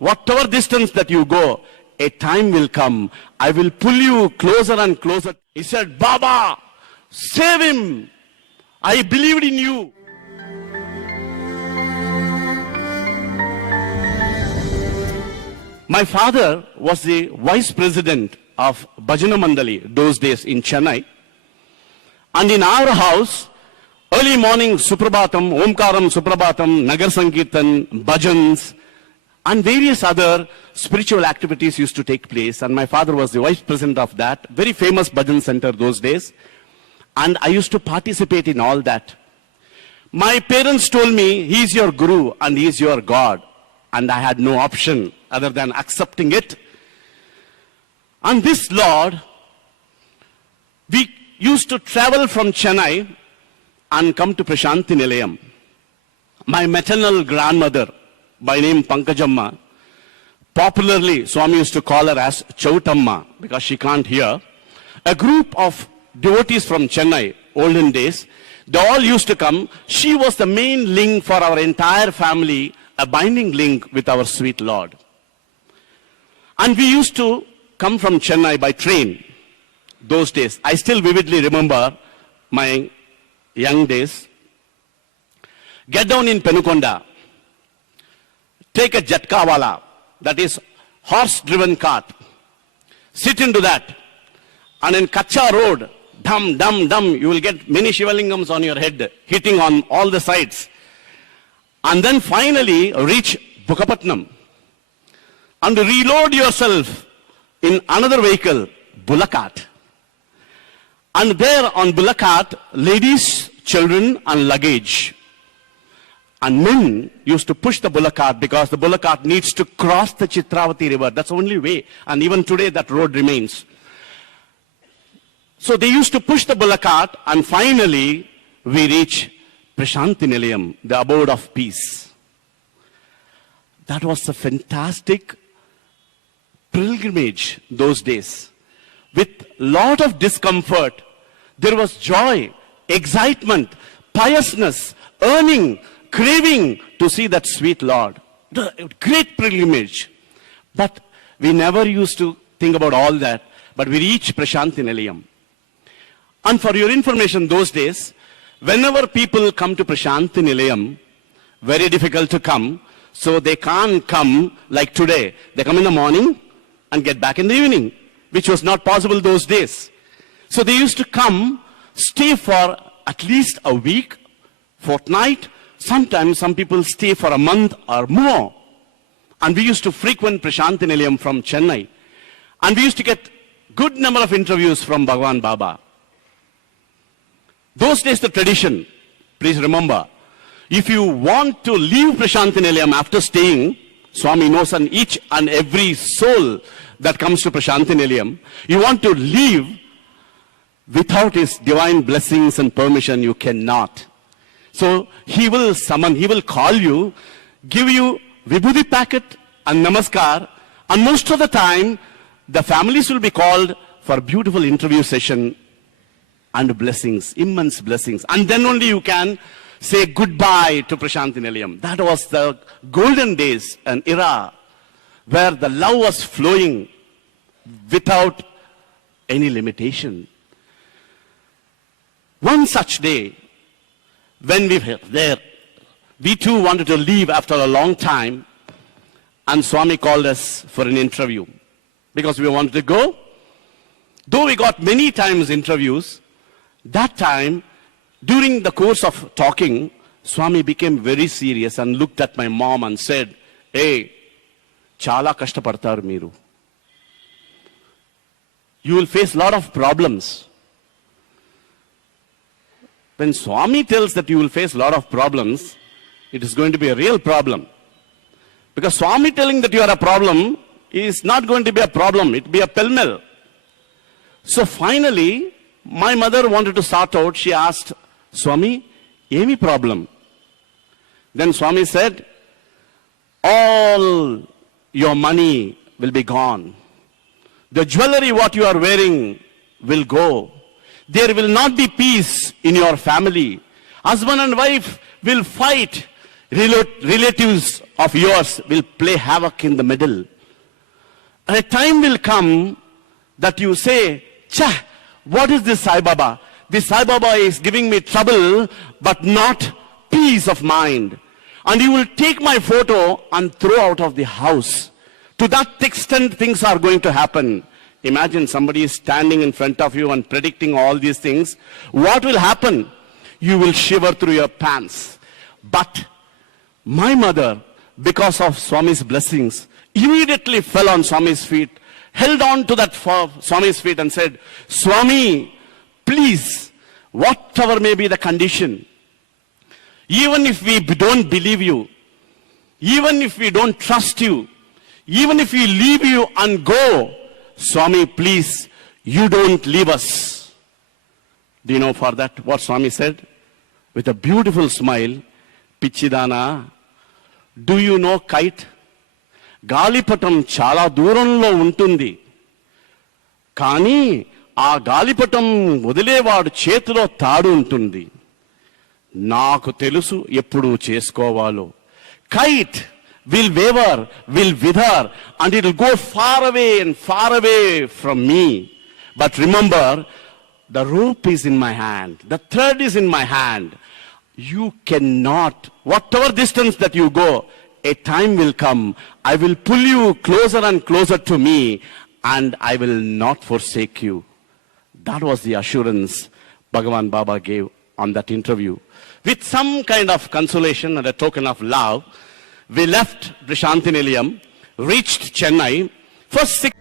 whatever distance that you go, a time will come. I will pull you closer and closer. He said, Baba, save him. I believed in you. My father was the vice president of Bhajana Mandali those days in Chennai. And in our house, early morning Suprabhatam, Omkaram Suprabhatam, Nagar Sankirtan, Bhajans, and various other spiritual activities used to take place. And my father was the vice president of that, very famous Bhajan center those days. And I used to participate in all that. My parents told me, he is your guru and he is your God. And I had no option other than accepting it. And this Lord, we used to travel from Chennai and come to Prashanti Nilayam. My maternal grandmother, by name Pankajamma, popularly Swami used to call her as Chautamma because she can't hear. A group of devotees from Chennai, olden days, they all used to come. She was the main link for our entire family, a binding link with our sweet Lord. And we used to come from Chennai by train those days. I still vividly remember my young days. Get down in Penukonda, take a jatkawala, that is horse-driven cart, sit into that, and in Kacha road, dum, dum, dum, you will get many Shivalingams on your head, hitting on all the sides. And then finally reach Bukapatnam. And reload yourself in another vehicle, bullock cart. And there on bullock cart, ladies, children and luggage. And men used to push the bullock cart because the bullock cart needs to cross the Chitravati river. That's the only way. And even today that road remains. So they used to push the bullock cart, and finally we reach Prashanti Nilayam, the abode of peace. That was a fantastic pilgrimage those days. With lot of discomfort, there was joy, excitement, piousness, earning, craving to see that sweet Lord. Great pilgrimage. But we never used to think about all that. But we reached Prashanti Nilayam. And for your information, those days, whenever people come to Prashanti Nilayam, very difficult to come, so they can't come like today. They come in the morning and get back in the evening, which was not possible those days. So they used to come, stay for at least a week, fortnight. Sometimes some people stay for a month or more. And we used to frequent Prashanti Nilayam from Chennai. And we used to get good number of interviews from Bhagawan Baba. Those days the tradition, please remember, if you want to leave Prashanti Nilayam after staying, Swami knows on each and every soul that comes to Prashanti Nilayam, you want to leave without his divine blessings and permission, you cannot. So he will summon, he will call you, give you vibhuti packet and namaskar, and most of the time the families will be called for beautiful interview session and blessings, immense blessings. And then only you can say goodbye to Prashanti Nilayam. That was the golden days, an era where the love was flowing without any limitation. One such day, when we were there, we too wanted to leave after a long time, and Swami called us for an interview because we wanted to go. Though we got many times interviews, that time, during the course of talking, Swami became very serious and looked at my mom and said, "Hey, chala kashtapadtaru meeru. You will face a lot of problems." When Swami tells that you will face a lot of problems, it is going to be a real problem. Because Swami telling that you are a problem is not going to be a problem, it will be a pell-mell. So finally, my mother wanted to sort out. She asked, "Swami, any problem?" Then Swami said, "All your money will be gone. The jewelry what you are wearing will go. There will not be peace in your family. Husband and wife will fight. relatives of yours will play havoc in the middle. And a time will come that you say, Cha, what is this Sai Baba? This Sai Baba is giving me trouble, but not peace of mind. And you will take my photo and throw out of the house. To that extent, things are going to happen. Imagine somebody is standing in front of you and predicting all these things. What will happen? You will shiver through your pants. But my mother, because of Swami's blessings, immediately fell on Swami's feet, held on to that Swami's feet and said, Swami, please, whatever may be the condition, even if we don't believe you, even if we don't trust you, even if we leave you and go, Swami, please, you don't leave us. Do you know for that what Swami said? With a beautiful smile, Pichidana, do you know kite? గాలిపటం చాలా దూరంలో ఉంటుంది, కానీ ఆ గాలిపటం వదిలేవాడు చేతిలో తాడు ఉంటుంది. నాకు తెలుసు ఎప్పుడు చేసుకోవాలో. Kite will waver, will wither, and it will go far away from me. But remember, the rope is in my hand, the thread is in my hand. You cannot, whatever distance that you go, a time will come, I will pull you closer and closer to me, and I will not forsake you. That was the assurance Bhagavan Baba gave on that interview. With some kind of consolation and a token of love, we left Prashanti Nilayam, reached Chennai. For 6